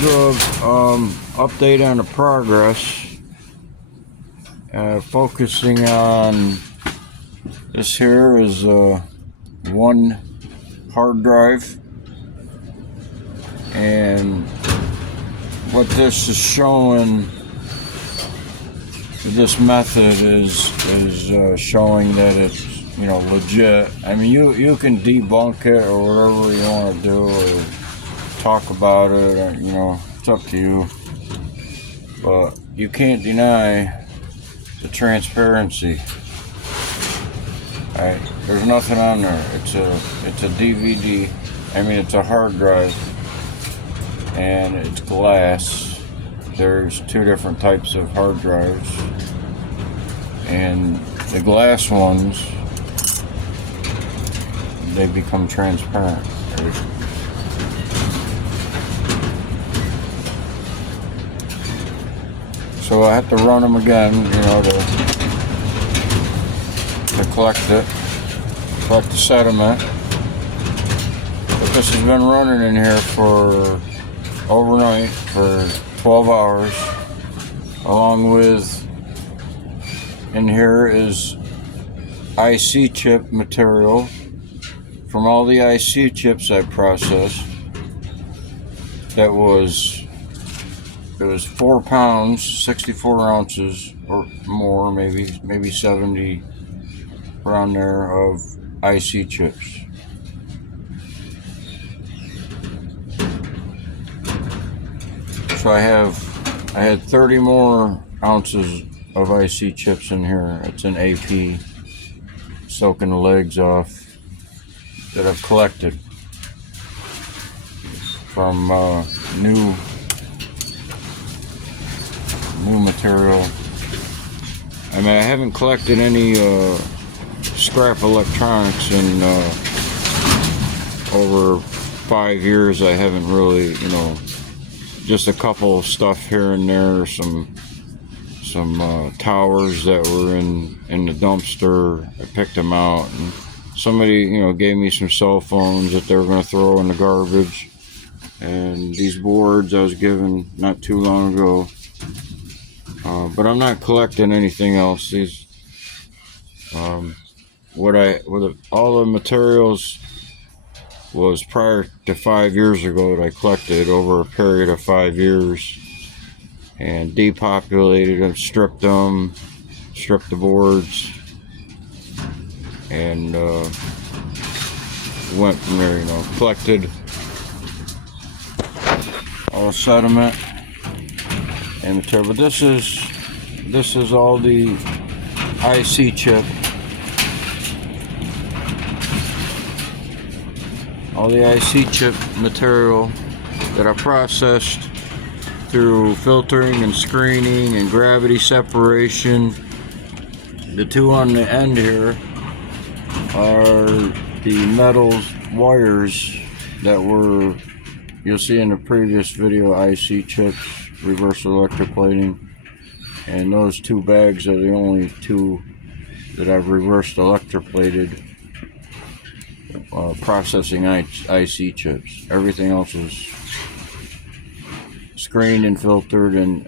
do a update on the progress, focusing on this here is one hard drive, and what this is showing, this method is showing that it's legit. I mean, you can debunk it or whatever you want to do, or talk about it, or, it's up to you, but you can't deny the transparency. Right? There's nothing on there. It's a DVD. I mean, it's a hard drive, and it's glass. There's two different types of hard drives, and the glass ones, they become transparent. Right? So I have to run them again, to collect the sediment. But this has been running in here for overnight for 12 hours. Along with, in here is IC chip material from all the IC chips I processed. It was 4 pounds, 64 ounces or more, maybe 70 around there, of IC chips. So I had 30 more ounces of IC chips in here. It's an AP, soaking the legs off, that I've collected from new material. I mean, I haven't collected any scrap electronics in over 5 years. I haven't really, just a couple of stuff here and there, some towers that were in the dumpster. I picked them out, and somebody, gave me some cell phones that they were going to throw in the garbage, and these boards I was given not too long ago. But I'm not collecting anything else. These, all the materials was prior to 5 years ago that I collected over a period of 5 years, and depopulated them, stripped the boards, and went from there. Collected all the sediment and material. But this is all the IC chip. All the IC chip material that I processed through filtering and screening and gravity separation. The two on the end here are the metal wires that were, you'll see in the previous video, IC chips, reverse electroplating, and those two bags are the only two that I've reversed electroplated, processing IC chips. Everything else is screened and filtered and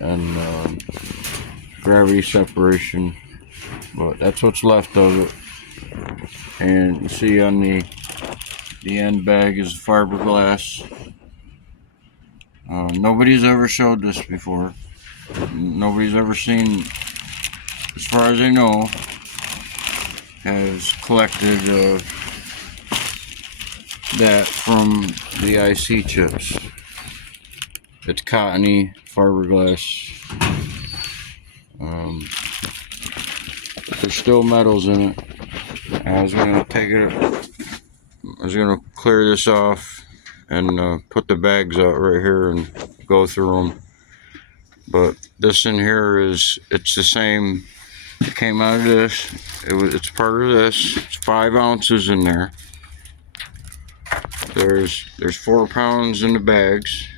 gravity separation, but that's what's left of it. And you see on the end bag is fiberglass. Nobody's ever showed this before. Nobody's ever seen, as far as I know, has collected that from the IC chips. It's cottony fiberglass. There's still metals in it. I was gonna clear this off and put the bags out right here and go through them. But this in here it's the same. It came out of this. It's part of this. It's 5 ounces in there. There's 4 pounds in the bags,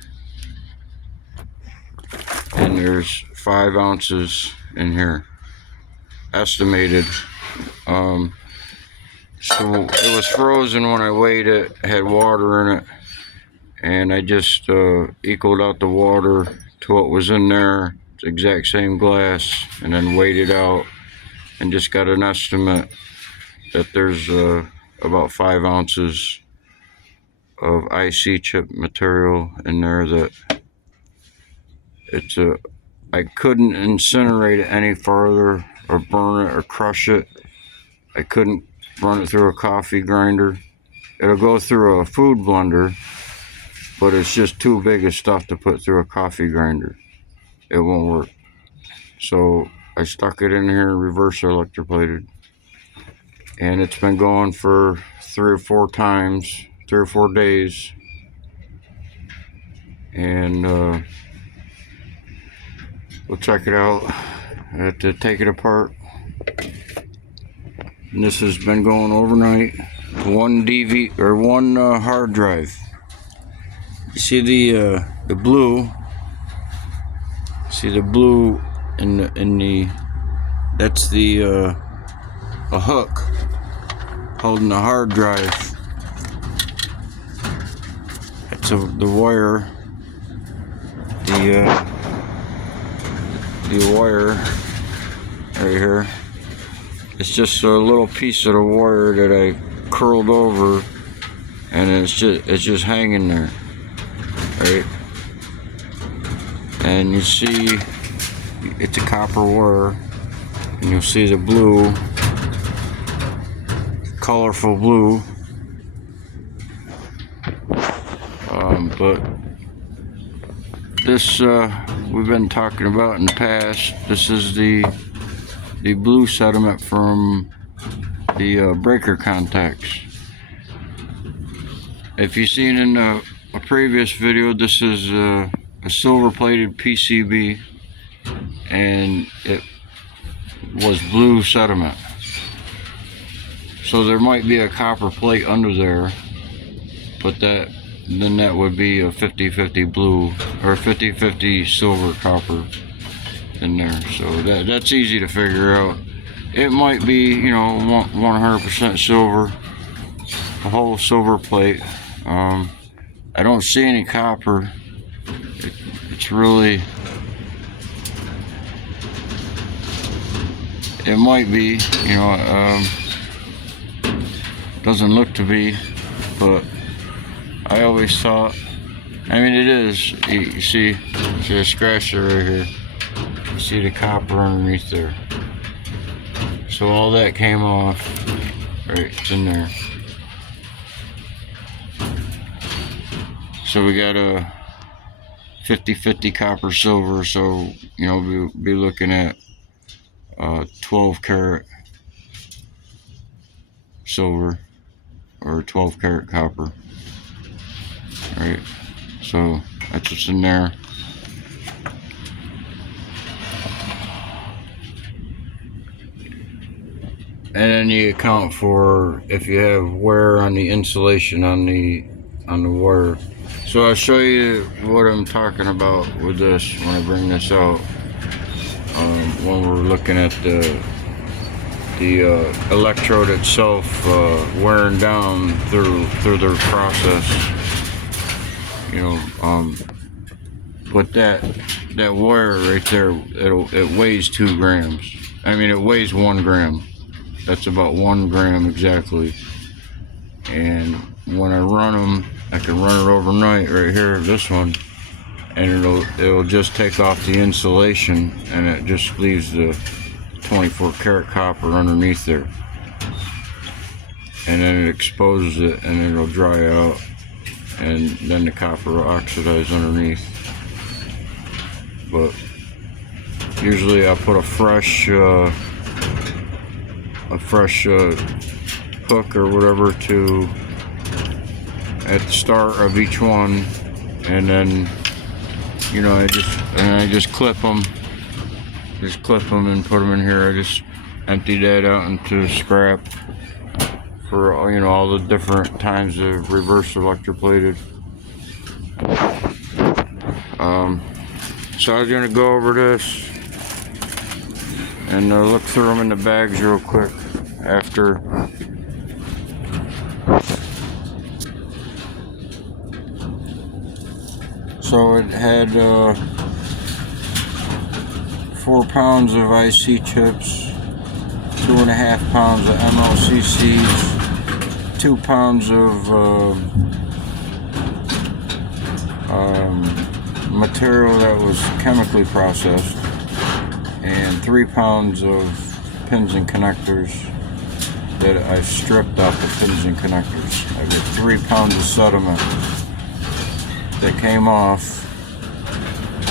and there's 5 ounces in here, estimated. So it was frozen when I weighed it. It had water in it, and I just equaled out the water to what was in there, the exact same glass, and then weighed it out and just got an estimate that there's about 5 ounces of IC chip material in there. That it's I couldn't incinerate it any farther or burn it or crush it. I couldn't run it through a coffee grinder. It'll go through a food blender, but it's just too big of stuff to put through a coffee grinder. It won't work. So I stuck it in here and reverse electroplated. And it's been going for 3 or 4 times, 3 or 4 days. And we'll check it out. I have to take it apart. And this has been going overnight. One hard drive. You see the blue? See the blue in the that's the a hook holding the hard drive. It's the wire. The wire right here. It's just a little piece of the wire that I curled over, and it's just hanging there, right? And you see it's a copper wire, and you'll see the blue, colorful blue. But this we've been talking about in the past. This is the blue sediment from the breaker contacts. If you've seen in a previous video, this is a silver plated PCB, and it was blue sediment. So there might be a copper plate under there, but then that would be a 50-50 blue or 50-50 silver copper in there. So that's easy to figure out. It might be, 100% silver, a whole silver plate. I don't see any copper. It's really, it might be, doesn't look to be, but I always thought, it is. You see a scratch there right here. You see the copper underneath there. So all that came off. Right, it's in there. So we got a 50-50 copper silver. So we'll be looking at 12 karat silver or 12 karat copper. Right, so that's what's in there. And then you account for if you have wear on the insulation on the wire. So I'll show you what I'm talking about with this when I bring this out. When we're looking at the electrode itself wearing down through their process. But that wire right there, it weighs 2 grams. It weighs 1 gram. That's about 1 gram exactly. And when I run them, I can run it overnight right here, this one, and it'll just take off the insulation, and it just leaves the 24 karat copper underneath there. And then it exposes it, and it'll dry out, and then the copper will oxidize underneath. But usually I put a fresh hook or whatever at the start of each one, and then I just clip them and put them in here. I just empty that out into scrap for all the different times of reverse electroplated. So I was gonna go over this and look through them in the bags real quick after. So it had 4 pounds of IC chips, 2.5 pounds of MLCCs, 2 pounds of material that was chemically processed, and 3 pounds of pins and connectors that I stripped off the pins and connectors. I got 3 pounds of sediment that came off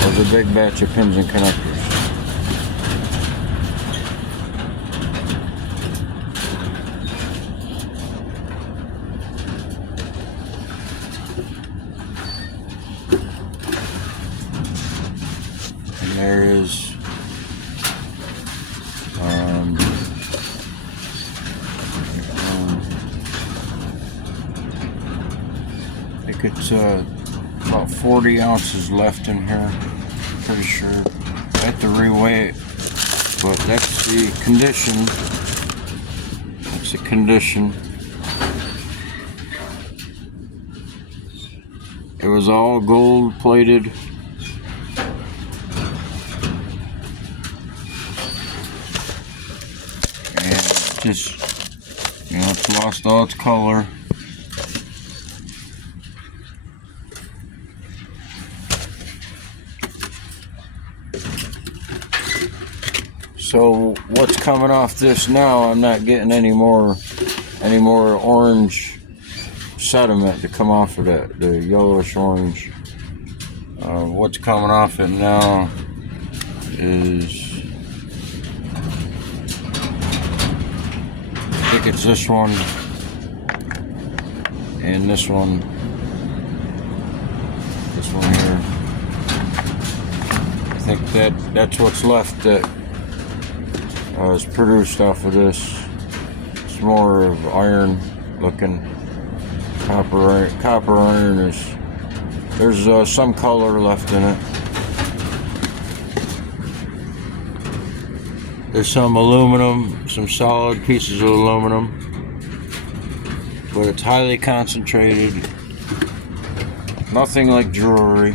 of a big batch of pins and connectors. And there is I think it's about 40 ounces left in here, pretty sure. I have to reweigh it, but that's the condition. That's the condition. It was all gold plated. And just, you know, it's lost all its color. So what's coming off this now, I'm not getting any more orange sediment to come off of that, the yellowish orange. What's coming off it now is, I think it's this one and this one here. I think that's what's left that is produced off of this. It's more of iron looking. Copper iron is, there's some color left in it. There's some aluminum, some solid pieces of aluminum, but it's highly concentrated. Nothing like jewelry.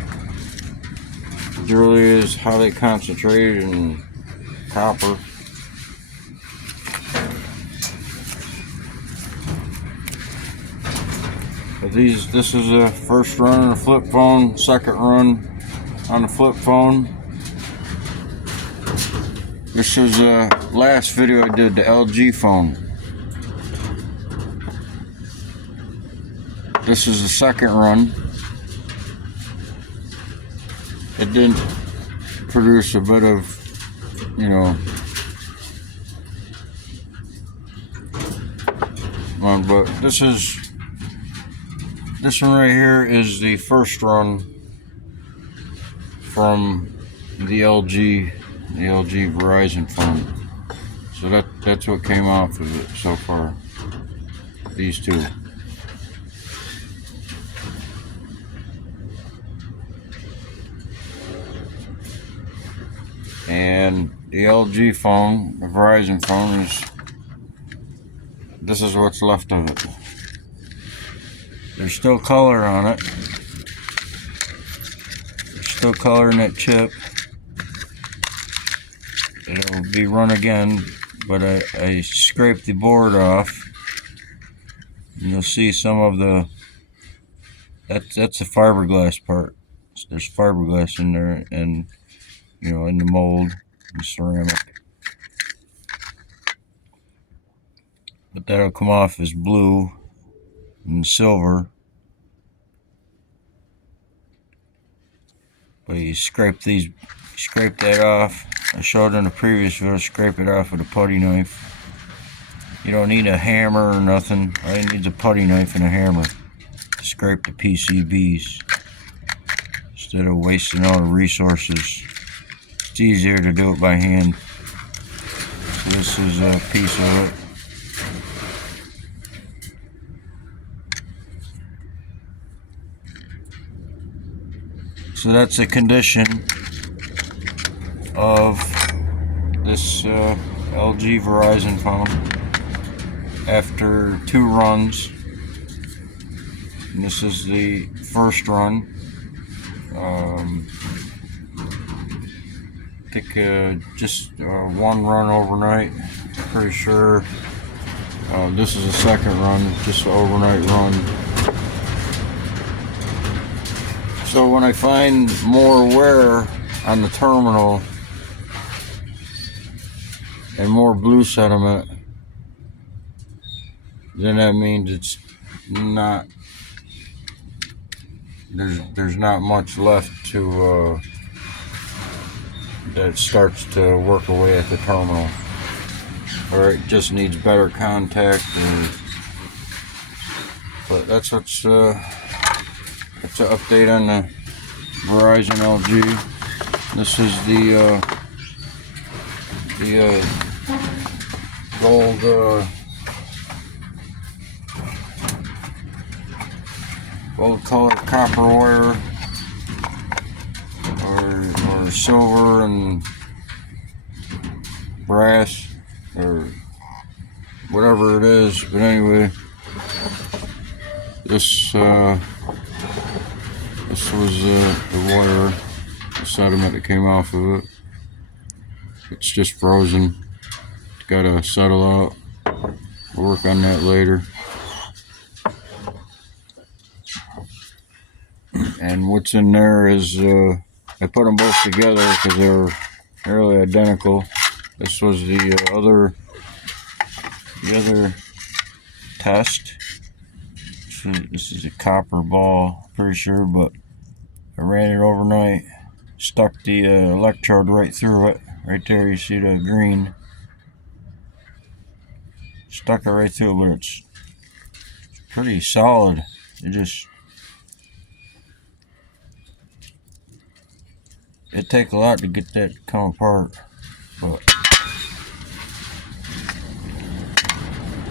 Jewelry is highly concentrated in copper. This is a first run on a flip phone, second run on a flip phone. This is the last video I did, the LG phone. This is the second run. It didn't produce a bit of, you know, but this one right here is the first run from the LG Verizon phone. So that's what came off of it so far. These two. And the LG phone, the Verizon phone, this is what's left of it. There's still color on it. There's still color in that chip. It'll be run again, but I scraped the board off. And you'll see some of the, that's the fiberglass part. There's fiberglass in there, and you know, in the mold and ceramic. But that'll come off as blue and silver. But you scrape that off. I showed in the previous video, scrape it off with a putty knife. You don't need a hammer or nothing. All you need is a putty knife and a hammer to scrape the PCBs instead of wasting all the resources. It's easier to do it by hand. So this is a piece of it. So that's the condition of this LG Verizon phone after 2 runs. And this is the first run. I think just one run overnight, pretty sure. This is a second run, just an overnight run. So when I find more wear on the terminal and more blue sediment, then that means it's not, there's not much left to that starts to work away at the terminal, or it just needs better contact. But that's what's that's an update on the Verizon LG. This is the gold colored copper wire, or silver and brass, or whatever it is. But anyway, this was the wire, the sediment that came off of it. It's just frozen. It's gotta settle out. We'll work on that later. And what's in there is I put them both together because they're nearly identical. This was the other test. So this is a copper ball, pretty sure, but I ran it overnight. Stuck the electrode right through it. Right there, you see the green. Stuck it right through, but it's pretty solid. It takes a lot to get that to come apart. But,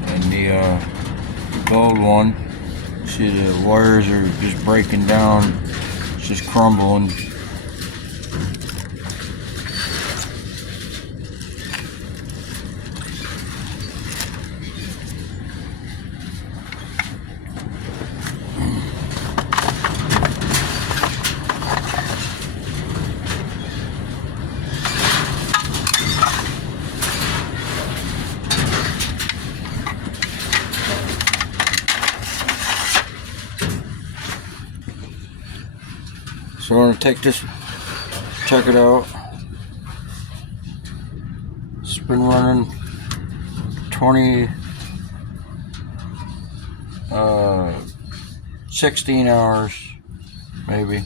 and the gold one, see the wires are just breaking down. It's just crumbling. So I'm going to take this, check it out. It's been running 16 hours, maybe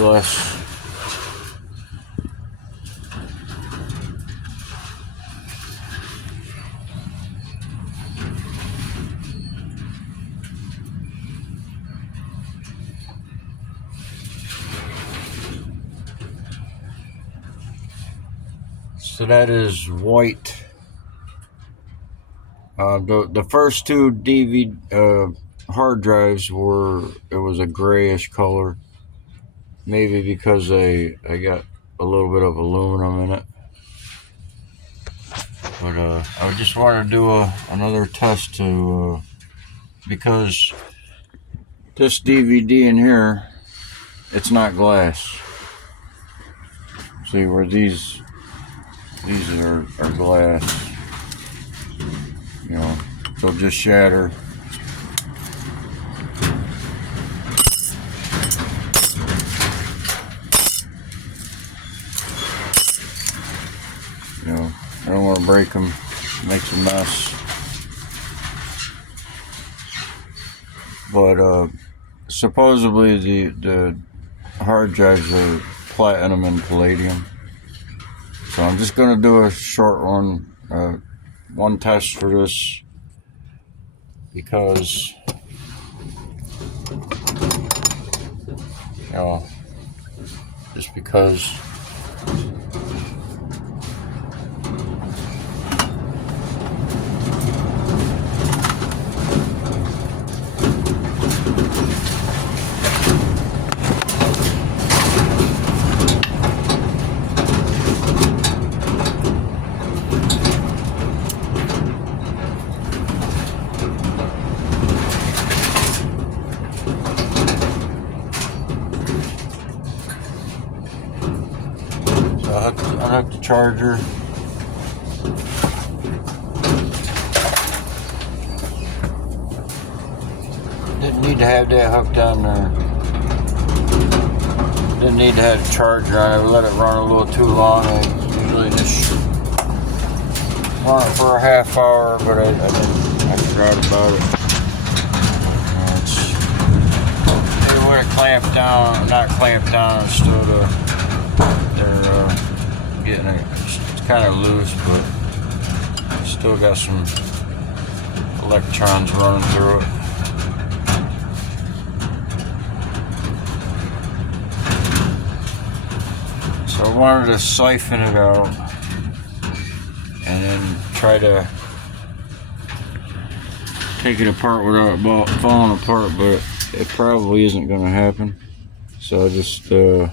less. So that is white. The first two DVD hard drives it was a grayish color, maybe because I got a little bit of aluminum in it. But I just wanted to do another test because this DVD in here, it's not glass. See where these are glass, they'll just shatter. I don't want to break them, makes a mess. But supposedly the hard drives are platinum and palladium. So I'm just going to do a short one test for this, because just because disconnect the charger. Didn't need to have that hooked on there. Didn't need to have the charger on it. Let it run a little too long. I usually just run it for a half hour, but I forgot about it. They would have clamped down, not clamped down, still they're getting it. It's kind of loose, but still got some electrons running through it. So I wanted to siphon it out and then try to take it apart without it falling apart, but it probably isn't going to happen. So I just so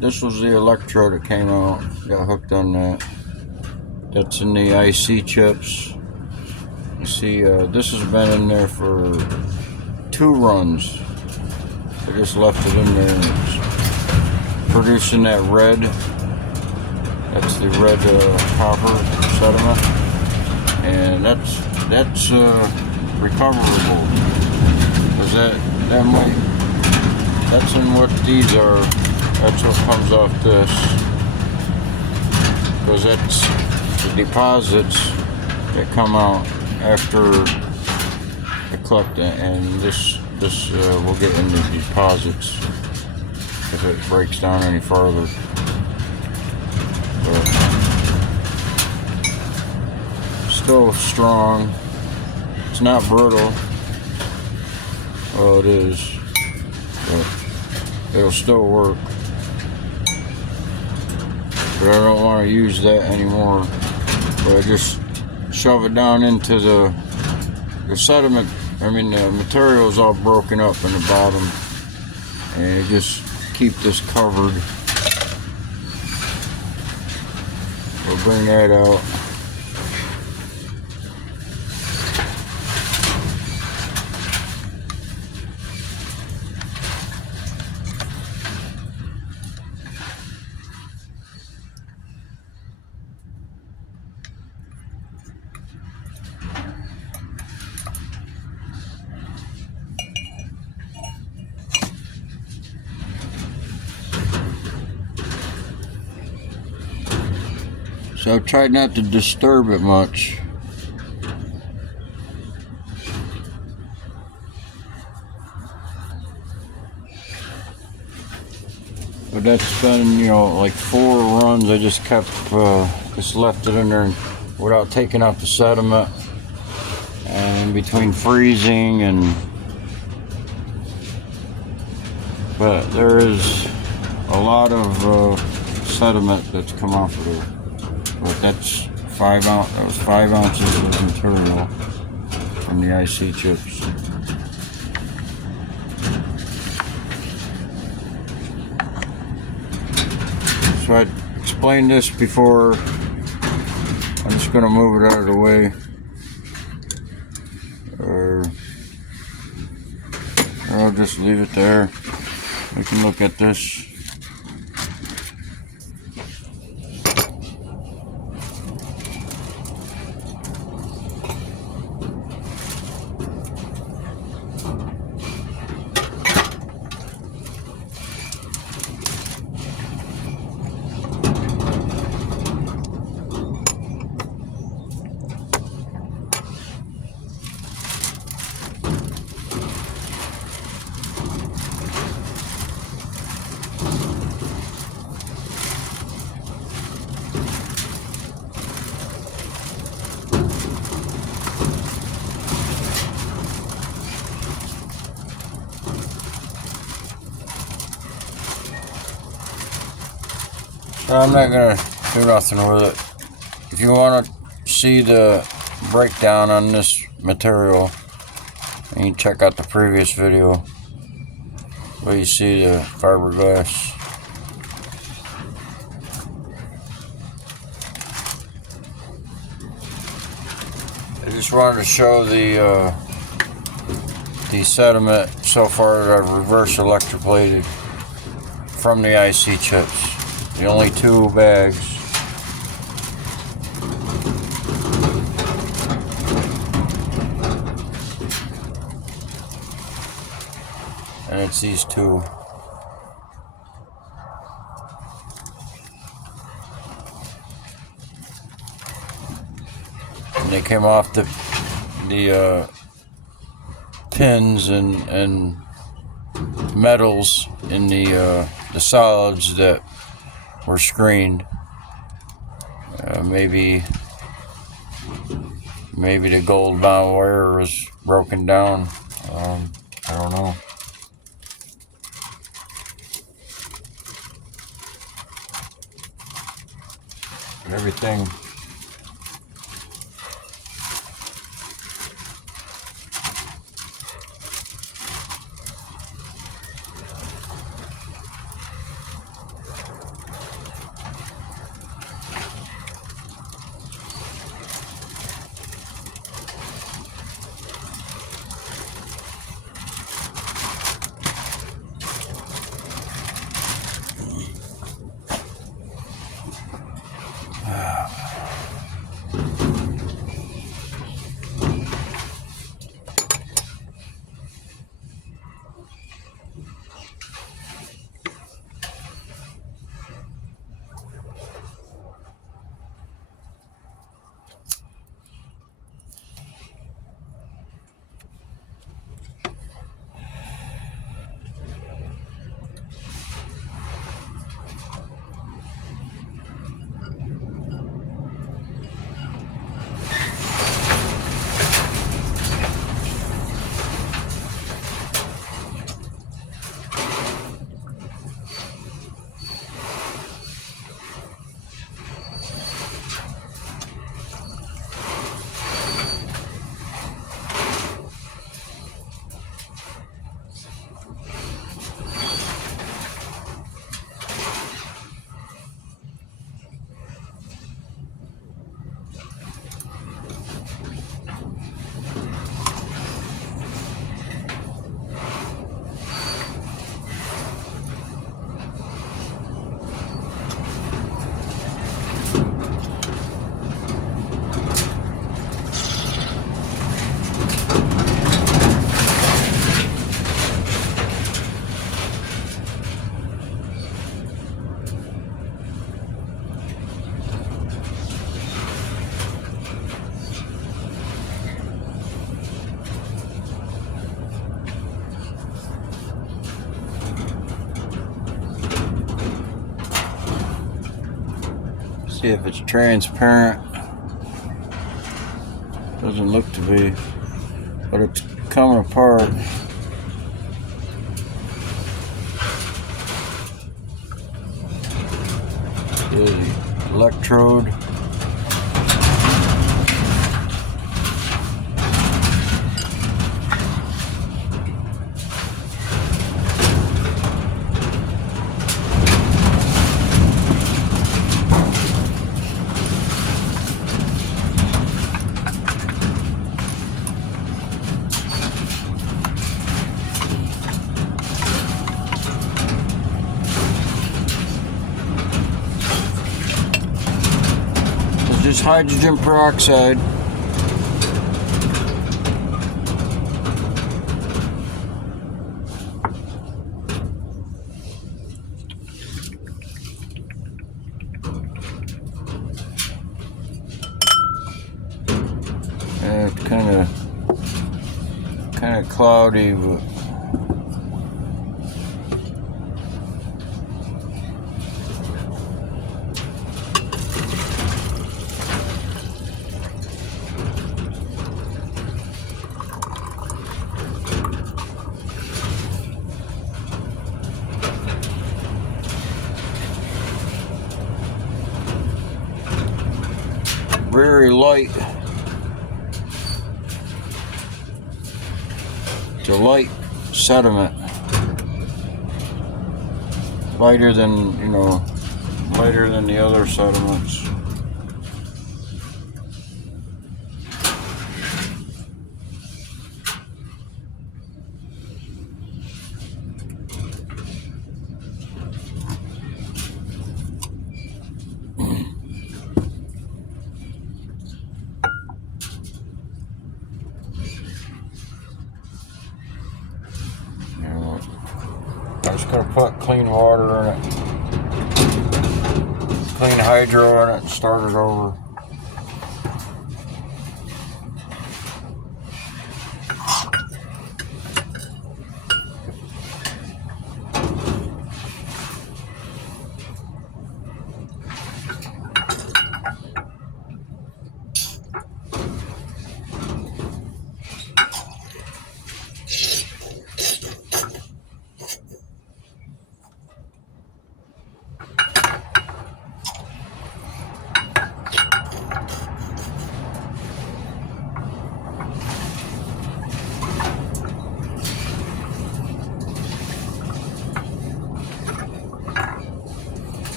this was the electrode that came out, got hooked on that. That's in the IC chips. You see, this has been in there for 2 runs. I just left it in there and it's producing that red. That's the red copper sediment, and that's recoverable, because that might. That's in what these are. That's what comes off this. Because that's the deposits that come out after the collect, and this will get into deposits if it breaks down any farther. But still strong. It's not brittle. Oh, it is. But it'll still work, but I don't want to use that anymore. But I just shove it down into the sediment. I mean, the material is all broken up in the bottom, and just keep this covered. We'll bring that out. So I've tried not to disturb it much. But that's been, like 4 runs. I just kept, just left it in there without taking out the sediment. And between freezing but there is a lot of sediment that's come off of there. But that's 5 ounces. That was 5 ounces of material from the IC chips. So I explained this before. I'm just going to move it out of the way. Or I'll just leave it there. We can look at this. I'm not gonna do nothing with it. If you want to see the breakdown on this material, you can check out the previous video where you see the fiberglass. I just wanted to show the sediment so far that I've reverse electroplated from the IC chips. The only 2 bags. And it's these 2. And they came off the pins and metals in the solids that were screened. Maybe the gold bound wire was broken down. I don't know. But everything see if it's transparent. Doesn't look to be, but it's coming apart. Here's the electrode. Just hydrogen peroxide. It's kind of cloudy, but light to light sediment, lighter than, you know, lighter than the other sediments. I just gotta put clean water in it, clean hydro in it, and start it over.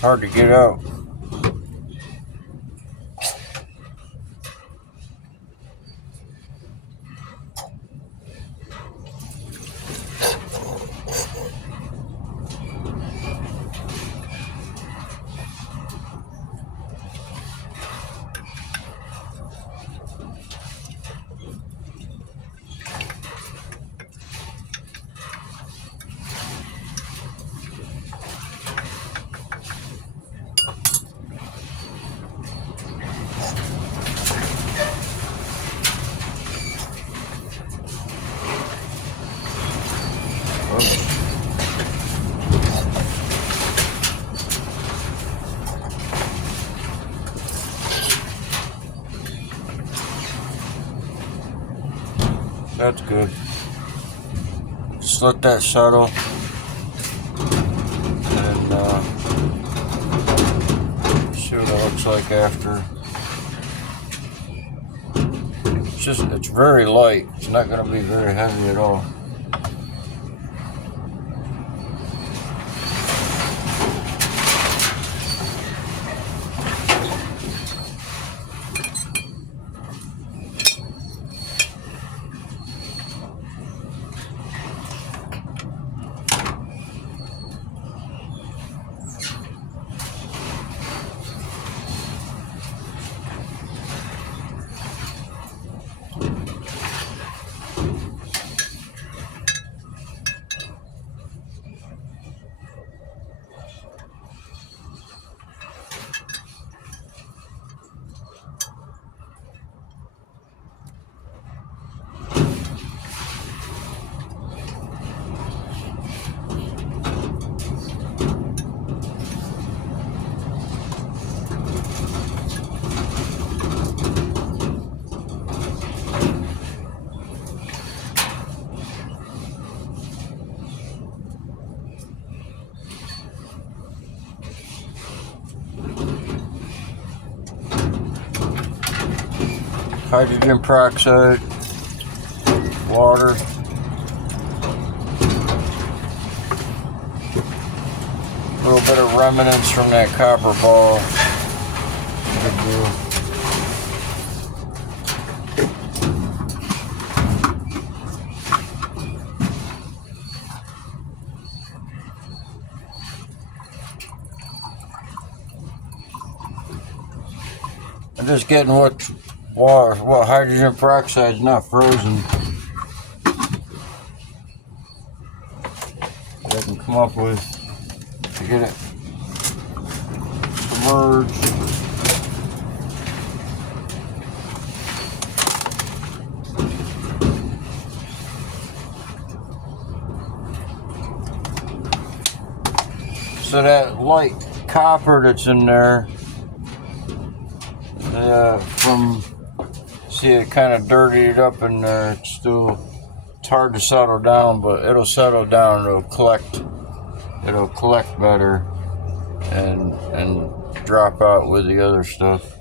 Hard to get out. That's good. Just let that settle, and see what it looks like after. It's very light. It's not going to be very heavy at all. Hydrogen peroxide, water, a little bit of remnants from that copper ball. Good deal. I'm just getting what hydrogen peroxide is not frozen. I can come up with to get it submerged. So that light copper that's in there, see it kind of dirtied up in there. It's hard to settle down, but it'll settle down. It'll collect better and drop out with the other stuff.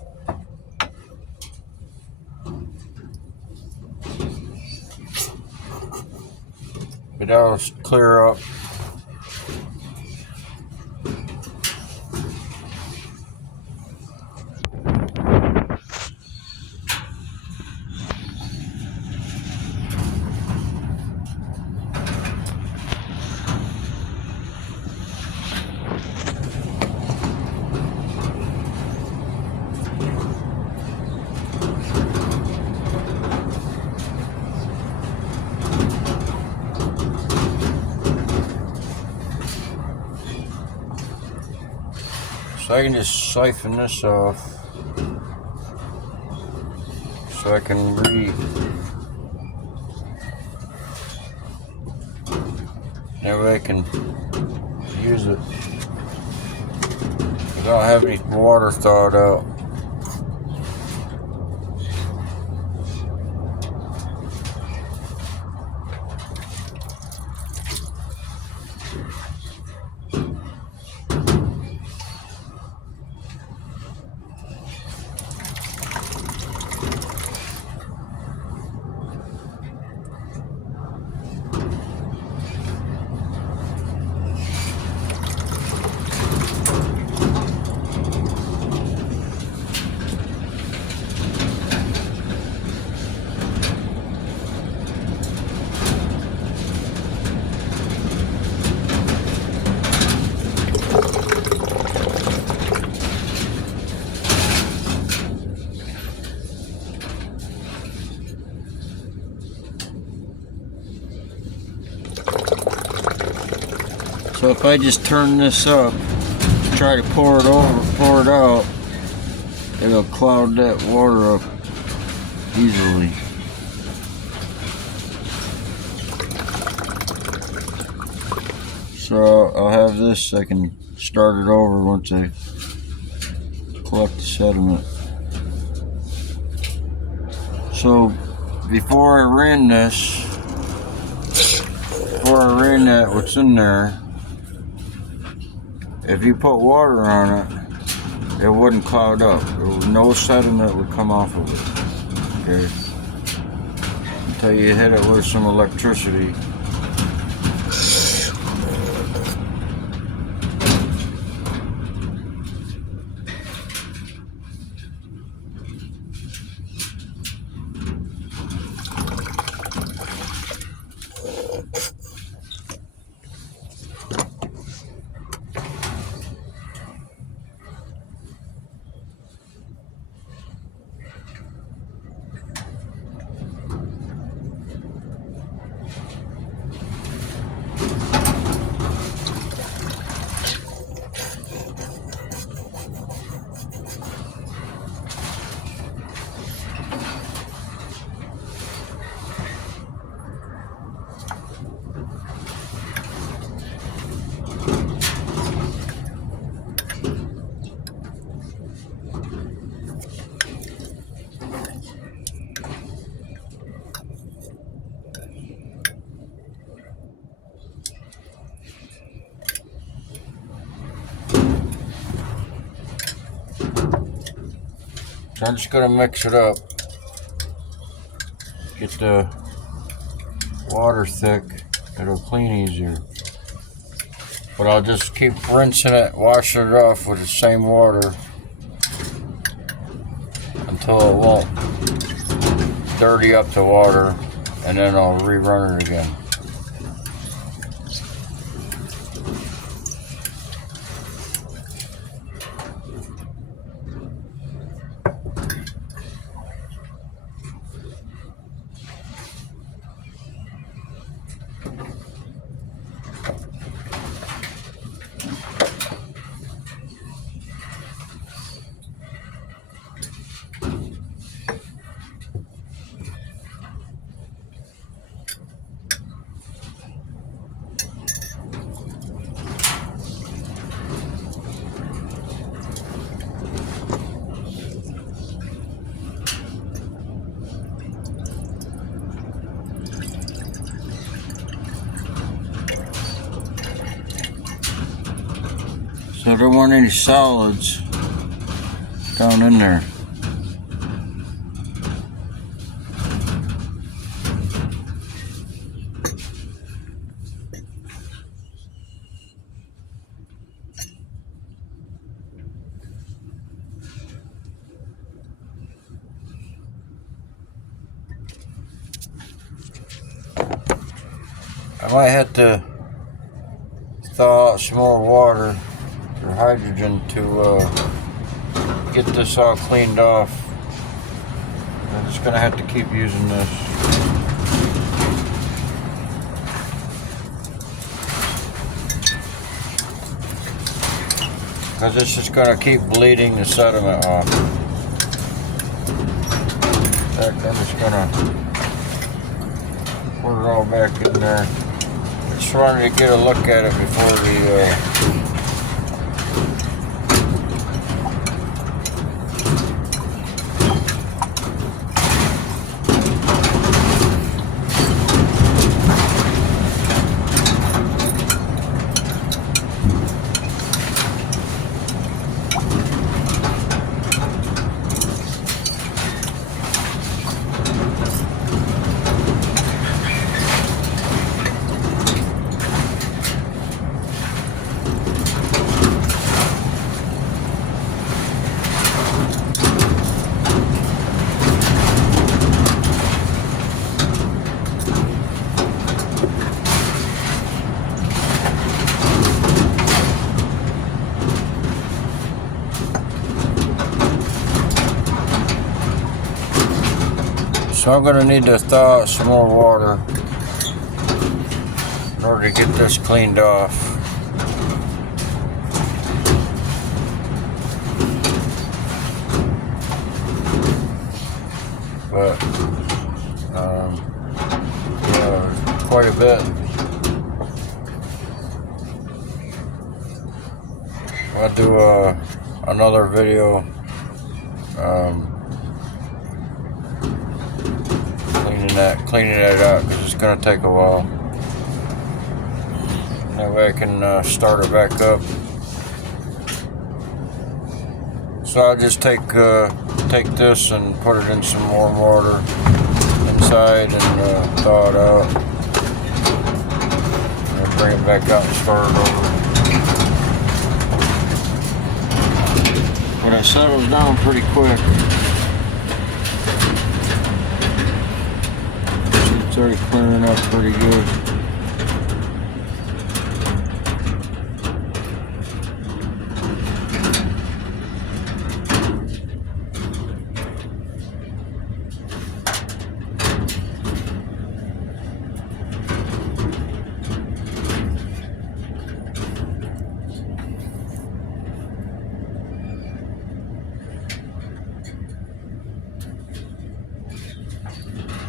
But that'll clear up. So I can just siphon this off so I can that way I can use it. I don't have any water thawed out. So if I just turn this up, try to pour it out, it'll cloud that water up easily. So I'll have this, I can start it over once I collect the sediment. So before I ran that, what's in there, if you put water on it, it wouldn't cloud up. No sediment would come off of it. Okay. Until you hit it with some electricity. So I'm just going to mix it up, get the water thick, it'll clean easier. But I'll just keep rinsing it, washing it off with the same water until it won't dirty up the water, and then I'll rerun it again. So there weren't any solids down in there. I might have to thaw out some more water or hydrogen to get this all cleaned off. I'm just gonna have to keep using this. Because it's just gonna keep bleeding the sediment off. In fact, I'm just gonna put it all back in there. Just wanted to get a look at it before the So I'm going to need to thaw out some more water in order to get this cleaned off. But, yeah, quite a bit. I'll do another video cleaning that out, because it's going to take a while. That way I can start it back up. So I'll just take this and put it in some warm water inside and thaw it out, and then bring it back out and start it over. But it settles down pretty quick. It's already clearing up pretty good.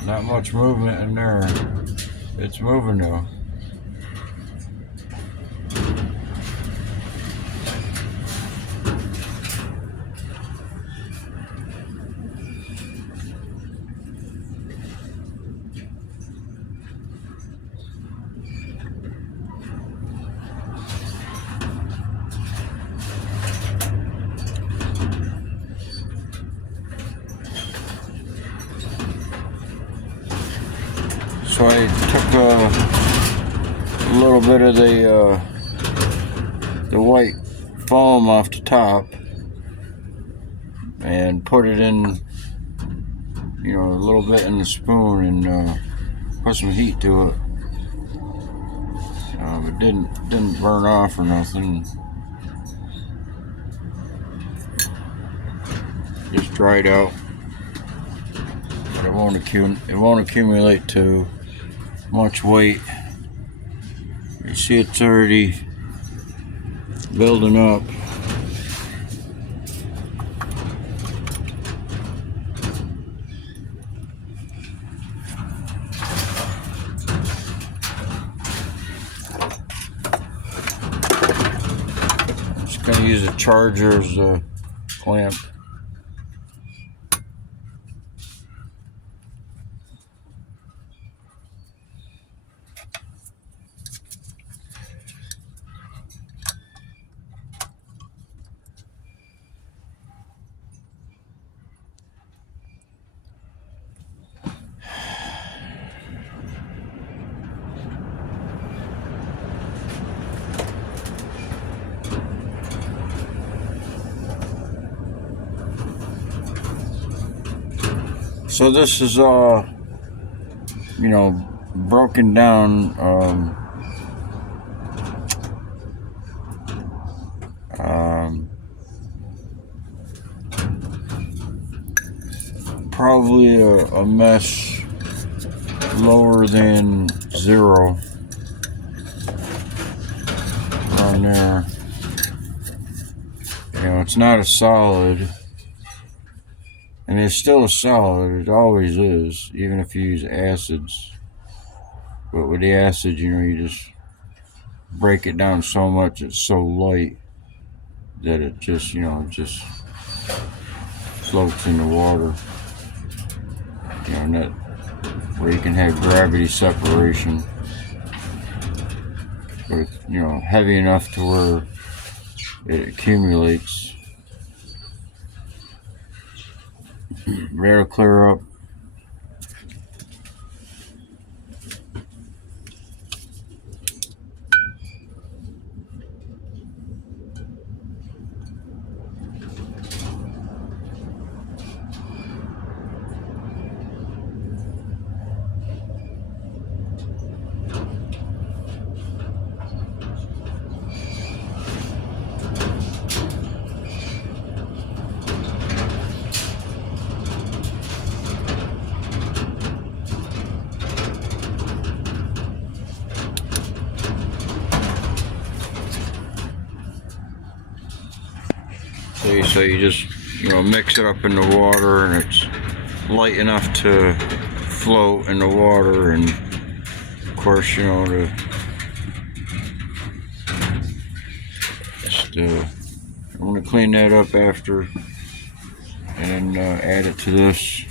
Not much movement in there. It's moving though. So I took a little bit of the white foam off the top and put it in, a little bit in the spoon and put some heat to it. It didn't burn off or nothing. Just dried out, but it won't accumulate to much weight. You see it's already building up. I'm just going to use a charger as a clamp. So this is broken down. Probably a mesh lower than 0 on there. It's not a solid. I mean, it's still a solid. It always is, even if you use acids. But with the acid, you just break it down so much, it's so light that it just, just floats in the water. And that where you can have gravity separation. But it's, heavy enough to where it accumulates. Ready to clear up. So you just mix it up in the water, and it's light enough to float in the water, and of course I'm going to clean that up after and add it to this.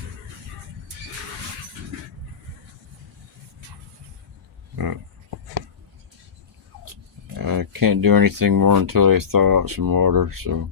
I can't do anything more until I thaw out some water, so